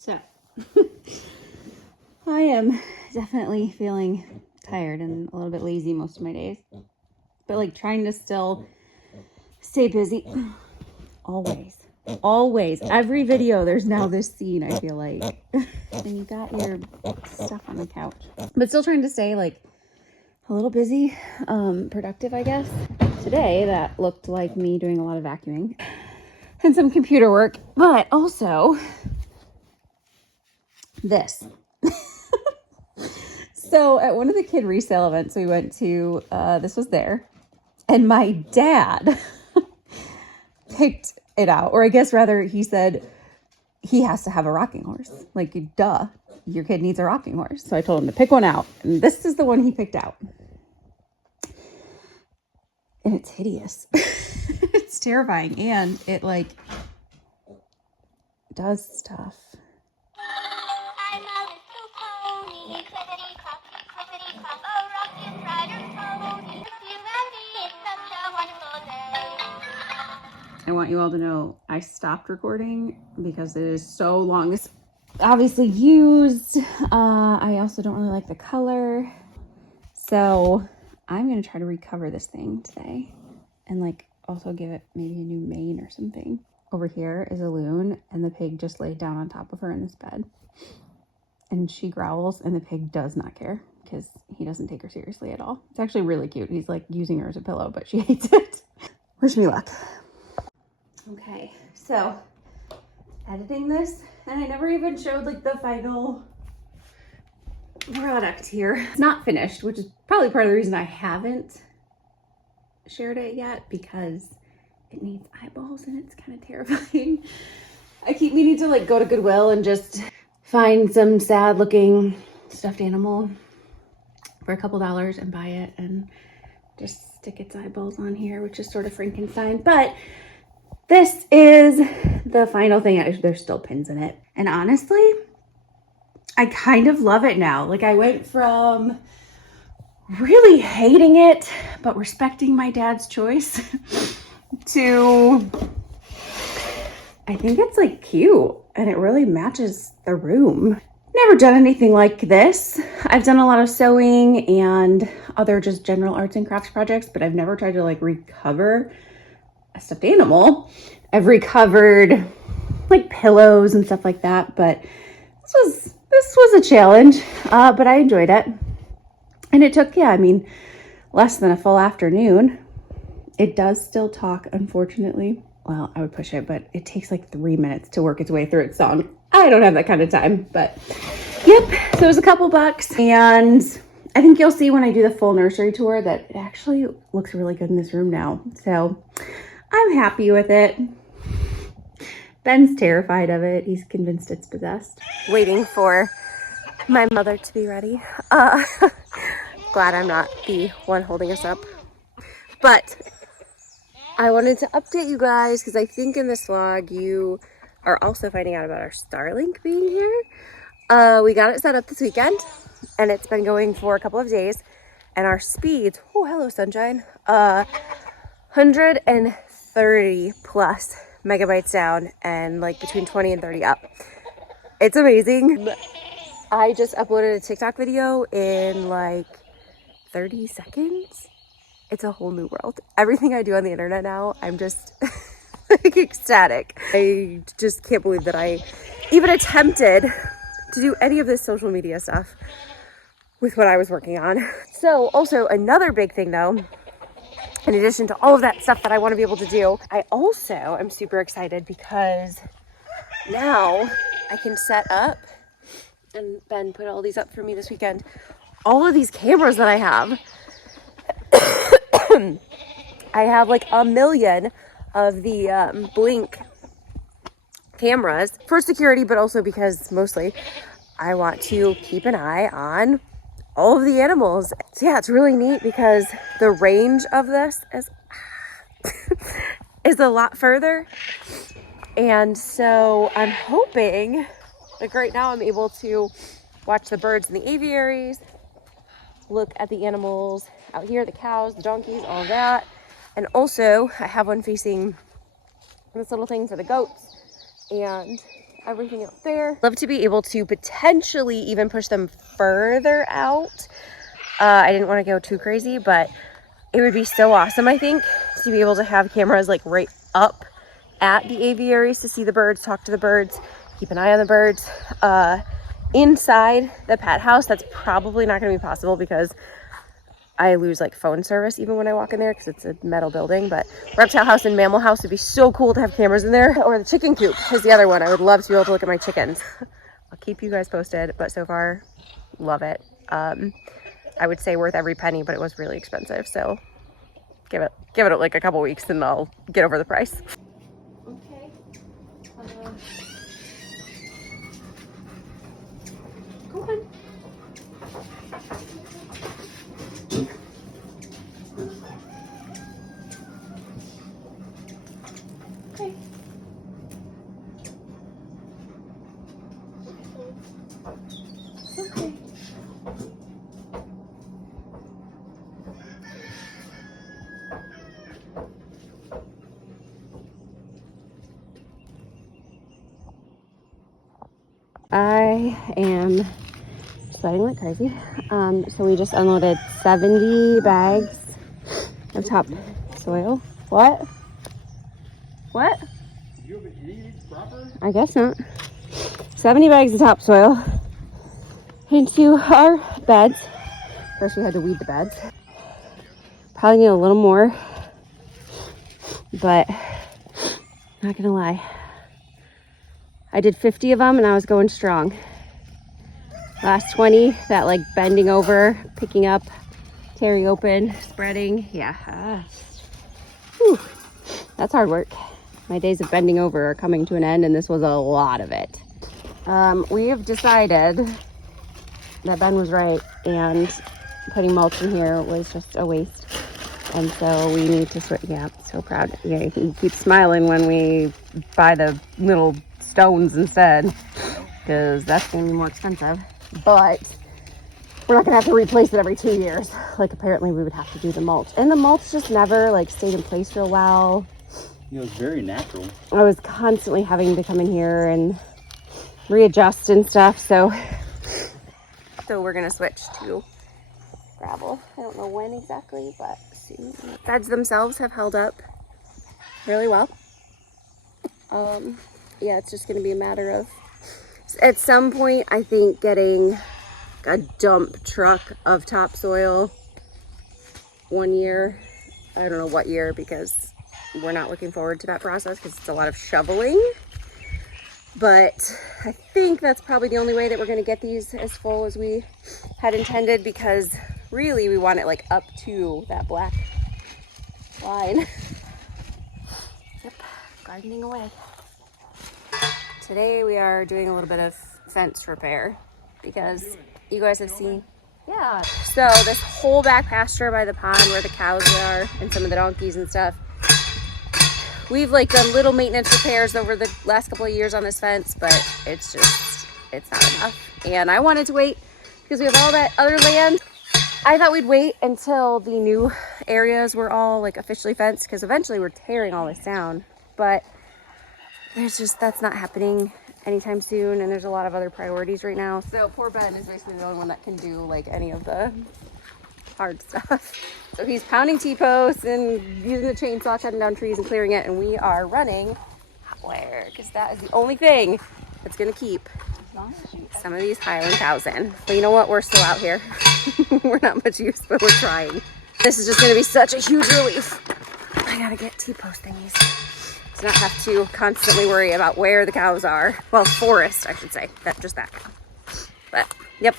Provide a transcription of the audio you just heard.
So, I am definitely feeling tired and a little bit lazy most of my days. But like trying to still stay busy. Always. Every video, there's now this scene, I feel like. And you got your stuff on the couch. But still trying to stay like a little busy, productive, I guess. Today, that looked like me doing a lot of vacuuming and some computer work, but also this. So at one of the kid resale events we went to, this was there, and my dad picked it out, or I guess rather he said he has to have a rocking horse. Like, duh, your kid needs a rocking horse. So I told him to pick one out, and this is the one he picked out. And it's hideous. It's terrifying, and it like does stuff. I want you all to know I stopped recording because it is so long. It's obviously used. I also don't really like the color. So I'm going to try to recover this thing today and like also give it maybe a new mane or something. Over here is a loon, and the pig just laid down on top of her in this bed. And she growls, and the pig does not care because he doesn't take her seriously at all. It's actually really cute. He's like using her as a pillow, but she hates it. Wish me luck. Okay, so editing this, and I never even showed like the final product here. It's not finished, which is probably part of the reason I haven't shared it yet, because it needs eyeballs and it's kind of terrifying. I keep meaning to like go to Goodwill and just find some sad looking stuffed animal for a couple dollars and buy it and just stick its eyeballs on here, which is sort of Frankenstein. But this is the final thing. There's still pins in it. And honestly, I kind of love it now. Like, I went from really hating it, but respecting my dad's choice to, I think it's like cute and it really matches the room. Never done anything like this. I've done a lot of sewing and other just general arts and crafts projects, but I've never tried to like recover a stuffed animal. I've recovered like pillows and stuff like that, but this was a challenge, but I enjoyed it. And it took, less than a full afternoon. It does still talk, unfortunately. Well, I would push it, but it takes like 3 minutes to work its way through its song. I don't have that kind of time, but yep. So it was a couple bucks, and I think you'll see when I do the full nursery tour that it actually looks really good in this room now. So I'm happy with it. Ben's terrified of it. He's convinced it's possessed. Waiting for my mother to be ready. Glad I'm not the one holding us up. But I wanted to update you guys because I think in this vlog you are also finding out about our Starlink being here. We got it set up this weekend and it's been going for a couple of days, and our speeds, oh hello sunshine, 130 plus megabytes down and like between 20 and 30 up. It's amazing. I just uploaded a TikTok video in like 30 seconds. It's a whole new world. Everything I do on the internet now, I'm just like ecstatic. I just can't believe that I even attempted to do any of this social media stuff with what I was working on. So also another big thing though, in addition to all of that stuff that I want to be able to do, I also am super excited because now I can set up, and Ben put all these up for me this weekend, all of these cameras that I have. I have like 1 million of the Blink cameras for security, but also because mostly I want to keep an eye on all of the animals. So yeah, it's really neat because the range of this is a lot further. And so I'm hoping, like right now I'm able to watch the birds in the aviaries, look at the animals out here, the cows, the donkeys, all of that. And also I have one facing this little thing for the goats, and everything out there. Love to be able to potentially even push them further out. I didn't want to go too crazy, but it would be so awesome, I think, to be able to have cameras like right up at the aviaries to see the birds, talk to the birds, keep an eye on the birds. Inside the pet house, that's probably not going to be possible because I lose like phone service even when I walk in there because it's a metal building. But reptile house and mammal house would be so cool to have cameras in there. Or the chicken coop is the other one. I would love to be able to look at my chickens. I'll keep you guys posted, but so far, love it. I would say worth every penny, but it was really expensive. So give it like a couple weeks and I'll get over the price. Okay. Go on. Okay. Okay. I am sweating like crazy. So we just unloaded 70 bags of topsoil. What? What? You have an idiot proper? I guess not. 70 bags of topsoil into our beds. First we had to weed the beds. Probably need a little more, but not gonna lie. I did 50 of them and I was going strong. Last 20, that like bending over, picking up, tearing open, spreading. Yeah. Whew. That's hard work. My days of bending over are coming to an end and this was a lot of it. We have decided that Ben was right and putting mulch in here was just a waste. And so we need to switch. Yeah, I'm so proud. Yeah, he keeps smiling when we buy the little stones instead because that's going to be more expensive. But we're not going to have to replace it every 2 years. Like apparently we would have to do the mulch. And the mulch just never like stayed in place real well. It was very natural. I was constantly having to come in here and readjust and stuff. So we're going to switch to gravel. I don't know when exactly, but soon. Beds themselves have held up really well. Yeah, it's just going to be a matter of, at some point, I think getting a dump truck of topsoil one year. I don't know what year because we're not looking forward to that process because it's a lot of shoveling. But I think that's probably the only way that we're going to get these as full as we had intended because really we want it like up to that black line. Yep, gardening away. Today we are doing a little bit of fence repair because you guys have seen, yeah. So this whole back pasture by the pond where the cows are and some of the donkeys and stuff, we've like done little maintenance repairs over the last couple of years on this fence, but it's not enough. And I wanted to wait because we have all that other land. I thought we'd wait until the new areas were all like officially fenced because eventually we're tearing all this down, but that's not happening anytime soon, and there's a lot of other priorities right now. So poor Ben is basically the only one that can do like any of the hard stuff. So he's pounding T-posts and using the chainsaw, cutting down trees and clearing it, and we are running hot wire because that is the only thing that's gonna keep some of these Highland cows in. But you know what? We're still out here. We're not much use, but we're trying. This is just gonna be such a huge relief. I gotta get T-post thingies to not have to constantly worry about where the cows are. Well, forest, I should say. Just that cow. But, yep.